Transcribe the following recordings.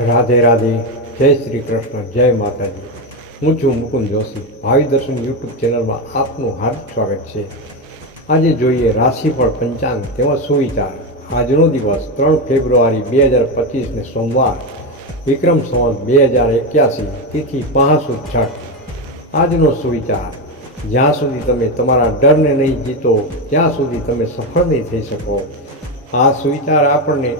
રાધે રાધે, જય શ્રી કૃષ્ણ, જય માતાજી. હું છું મુકુંદ જોશી. ભાવિ દર્શન યુટ્યુબ ચેનલમાં આપનું હાર્દિક સ્વાગત છે. આજે જોઈએ રાશિફળ પંચાંગ તેમાં સુવિચાર. આજનો દિવસ ત્રણ ફેબ્રુઆરી બે હજાર પચીસને સોમવાર. વિક્રમ સંવત બે હજાર એક્યાસી, તિથિ પાંસુ છઠ. આજનો સુવિચાર. જ્યાં સુધી તમે તમારા ડરને નહીં જીતો, ત્યાં સુધી તમે સફળ નહીં થઈ શકો. આ સુવિચાર આપણને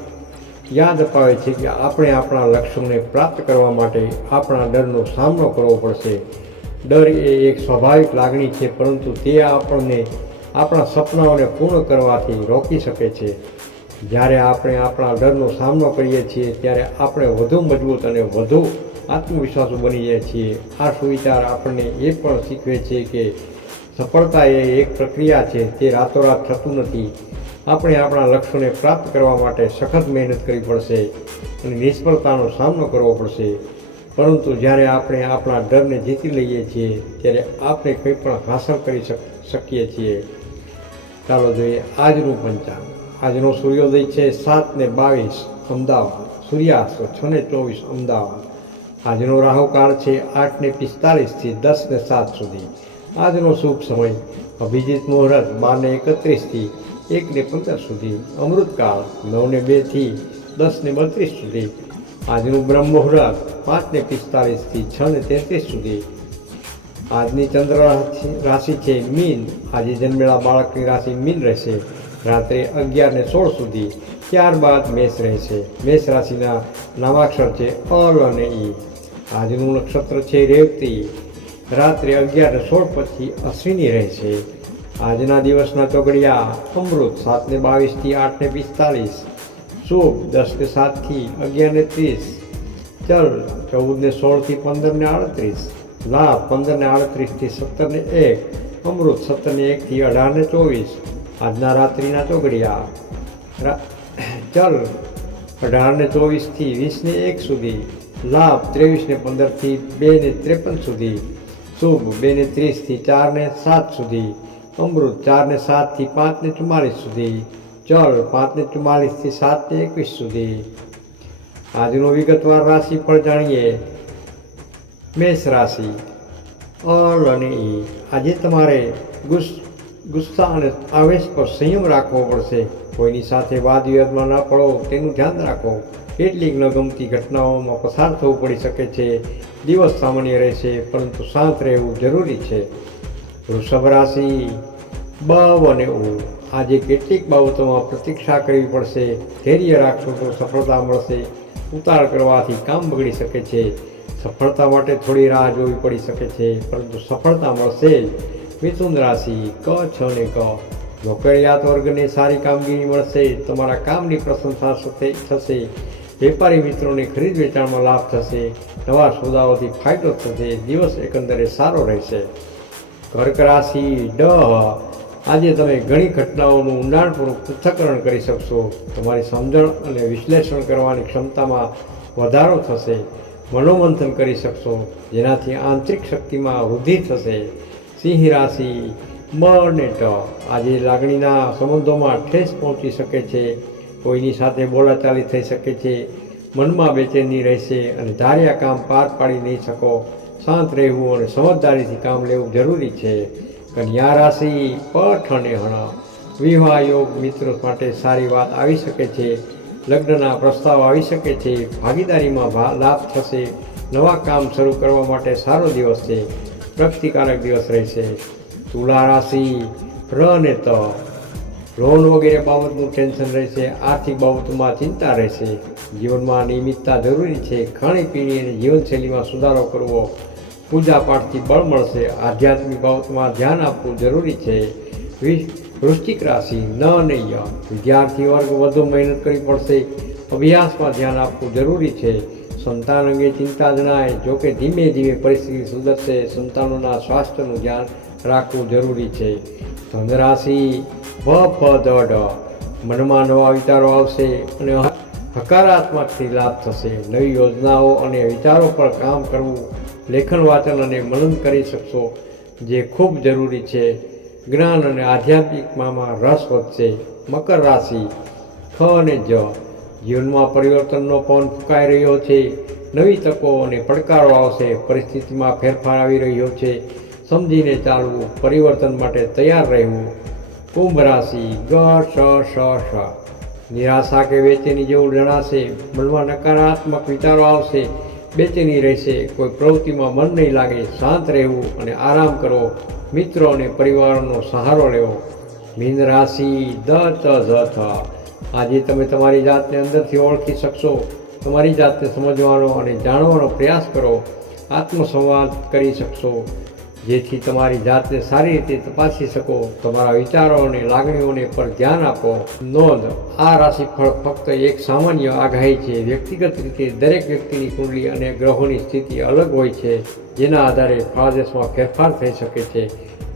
યાદ અપાવે છે કે આપણે આપણા લક્ષ્યોને પ્રાપ્ત કરવા માટે આપણા ડરનો સામનો કરવો પડશે. ડર એ એક સ્વાભાવિક લાગણી છે, પરંતુ તે આપણને આપણા સપનાઓને પૂર્ણ કરવાથી રોકી શકે છે. જ્યારે આપણે આપણા ડરનો સામનો કરીએ છીએ, ત્યારે આપણે વધુ મજબૂત અને વધુ આત્મવિશ્વાસુ બની જાય છીએ. આ સુવિચાર આપણને એ પણ શીખવે છે કે સફળતા એ એક પ્રક્રિયા છે, તે રાતોરાત થતું નથી. આપણે આપણા લક્ષ્યોને પ્રાપ્ત કરવા માટે સખત મહેનત કરવી પડશે અને નિષ્ફળતાનો સામનો કરવો પડશે. પરંતુ જ્યારે આપણે આપણા ડરને જીતી લઈએ છીએ, ત્યારે આપણે કંઈ પણ હાંસલ કરી શક- શકીએ છીએ. ચાલો જોઈએ આજનું પંચાંગ. આજનો સૂર્યોદય છે સાત ને બાવીસ, અમદાવાદ. સૂર્યાસ્ત છ ને ચોવીસ, અમદાવાદ. આજનો રાહુકાળ છે આઠ ને પિસ્તાલીસથી દસ ને સાત સુધી. આજનો શુભ સમય. અભિજીત મુહૂર્ત બાર ને એકત્રીસથી એક ને પંદર સુધી, અમૃતકાળ નવ ને બેથી દસ ને બત્રીસ સુધી, આજનું બ્રહ્મ મુહૂર્ત પાંચ ને પિસ્તાલીસથી છ ને તેત્રીસ સુધી. આજની ચંદ્ર રાશિ- છે મીન. આજે જન્મેલા બાળકની રાશિ મીન રહેશે. રાત્રે અગિયાર ને સોળ સુધી, ત્યારબાદ મેષ રહેશે. મેષ રાશિના નામાક્ષર છે અલ અને ઈ. આજનું નક્ષત્ર છે રેવતી. રાત્રે અગિયાર ને સોળ પછી અશ્વિની રહેશે. આજના દિવસના ચોગડિયા અમૃત સાતને બાવીસથી આઠને પિસ્તાલીસ, શુભ દસને સાતથી અગિયારને ત્રીસ, ચલ ચૌદને સોળથી પંદરને આડત્રીસ, લાભ પંદરને આડત્રીસથી સત્તરને એક, અમૃત સત્તરને એકથી અઢારને ચોવીસ, આજના રાત્રિના ચોગડિયા ચલ અઢારને ચોવીસથી વીસને એક સુધી, લાભ ત્રેવીસને પંદરથી બે ને ત્રેપન સુધી, શુભ બેને ત્રીસથી ચારને સાત સુધી અમૃત ચાર ને સાતથી પાંચ ને ચુમ્માલીસ સુધી, જળ પાંચ ને સાતને એકવીસ સુધી. આજનો વિગતવાર રાશિ પણ જાણીએ. મેષ રાશિ. અળ અને ઈ આજે તમારે ગુસ, ગુસ્સા અને આવેશ પર સંયમ રાખવો પડશે. કોઈની સાથે વાદ વિવાદમાં ન પડો, તેનું ધ્યાન રાખો. કેટલીક નગમતી ઘટનાઓમાં પસાર થવું પડી શકે છે. દિવસ સામાન્ય રહેશે, પરંતુ શાંત રહેવું જરૂરી છે. વૃષભ રાશિ બવ અને ઓ. આજે કેટલીક બાબતોમાં પ્રતીક્ષા કરવી પડશે. ધૈર્ય રાખશો તો સફળતા મળશે. ઉતાર કરવાથી કામ બગડી શકે છે. સફળતા માટે થોડી રાહ જોવી પડી શકે છે, પરંતુ સફળતા મળશે જ. મિથુન રાશિ ક, છ ને ક. નોકરિયાત વર્ગને સારી કામગીરી મળશે. તમારા કામની પ્રશંસા થશે. વેપારી મિત્રોને ખરીદ વેચાણમાં લાભ થશે. નવા સોદાઓથી ફાયદો થશે. દિવસ એકંદરે સારો રહેશે. કર્ક રાશિ ડ આજે તમે ઘણી ઘટનાઓનું ઊંડાણપૂર્વક પૃથ્થકરણ કરી શકશો. તમારી સમજણ અને વિશ્લેષણ કરવાની ક્ષમતામાં વધારો થશે. મનોમંથન કરી શકશો. જેનાથી આંતરિક શક્તિમાં વૃદ્ધિ થશે. સિંહ રાશિ, મ અને ટ. આજે લાગણીના સંબંધોમાં ઠેસ પહોંચી શકે છે. કોઈની સાથે બોલાચાલી થઈ શકે છે. મનમાં બેચેની રહેશે અને ધાર્યા કામ પાર પાડી નહીં શકો. શાંત રહેવું અને સમજદારીથી કામ લેવું જરૂરી છે. કન્યા રાશિ, પઠ અને હણ વિવાહ યોગ મિત્રો માટે સારી વાત આવી શકે છે. લગ્નના પ્રસ્તાવ આવી શકે છે. ભાગીદારીમાં લાભ થશે. નવા કામ શરૂ કરવા માટે સારો દિવસ છે. પ્રગતિકારક દિવસ રહેશે. તુલા રાશિ, ર અને ત. લોન વગેરે બાબતનું ટેન્શન રહેશે, આર્થિક બાબતોમાં ચિંતા રહેશે. જીવનમાં નિયમિતતા જરૂરી છે. ખાણીપીણી અને જીવનશૈલીમાં સુધારો કરવો પૂજા પાઠથી બળ મળશે. આધ્યાત્મિક બાબતમાં ધ્યાન આપવું જરૂરી છે. વૃશ્ચિક રાશિ, ન અને ય. વિદ્યાર્થી વર્ગ વધુ મહેનત કરવી પડશે. અભ્યાસમાં ધ્યાન આપવું જરૂરી છે. સંતાન અંગે ચિંતા જણાય. જોકે ધીમે ધીમે પરિસ્થિતિ સુધરશે. સંતાનોના સ્વાસ્થ્યનું ધ્યાન રાખવું જરૂરી છે. ધન ભ ફ દ ડ મનમાં નવા વિચારો આવશે અને હકારાત્મકથી લાભ થશે. નવી યોજનાઓ અને વિચારો પર કામ કરવું, લેખન, વાંચન અને મનન કરી શકશો, જે ખૂબ જરૂરી છે. જ્ઞાન અને આધ્યાત્મિકમાં રસ વધશે. મકર રાશિ, ખ અને જ. જીવનમાં પરિવર્તનનો પવન ફૂંકાઈ રહ્યો છે. નવી તકો અને પડકારો આવશે. પરિસ્થિતિમાં ફેરફાર આવી રહ્યો છે. સમજીને ચાલવું, પરિવર્તન માટે તૈયાર રહેવું કુંભ રાશિ ગ, શ શ શ. નિરાશા કે બેચેની જેવું જણાશે મનમાં નકારાત્મક વિચારો આવશે, બેચેની રહેશે, કોઈ પ્રવૃત્તિમાં મન નહીં લાગે, શાંત રહેવું અને આરામ કરવો, મિત્રો અને પરિવારનો સહારો લેવો. મીન રાશિ, દ ચ ઝ, થ. આજે તમે તમારી જાતને અંદરથી ઓળખી શકશો. તમારી જાતને સમજવાનો અને જાણવાનો પ્રયાસ કરો. આત્મસંવાદ કરી શકશો. જેથી તમારી જાતને સારી રીતે તપાસી શકો, તમારા વિચારો અને લાગણીઓને પર ધ્યાન આપો. નોંધ, આ રાશિફળ ફક્ત એક સામાન્ય આગાહી છે. વ્યક્તિગત રીતે દરેક વ્યક્તિની કુંડલી અને ગ્રહોની સ્થિતિ અલગ હોય છે, જેના આધારે ફળાદેશમાં ફેરફાર થઈ શકે છે.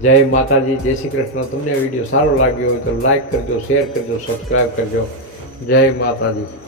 જય માતાજી, જય શ્રી કૃષ્ણ. તમને વીડિયો સારો લાગ્યો હોય તો લાઈક કરજો, શેર કરજો સબસ્ક્રાઈબ કરજો. જય માતાજી.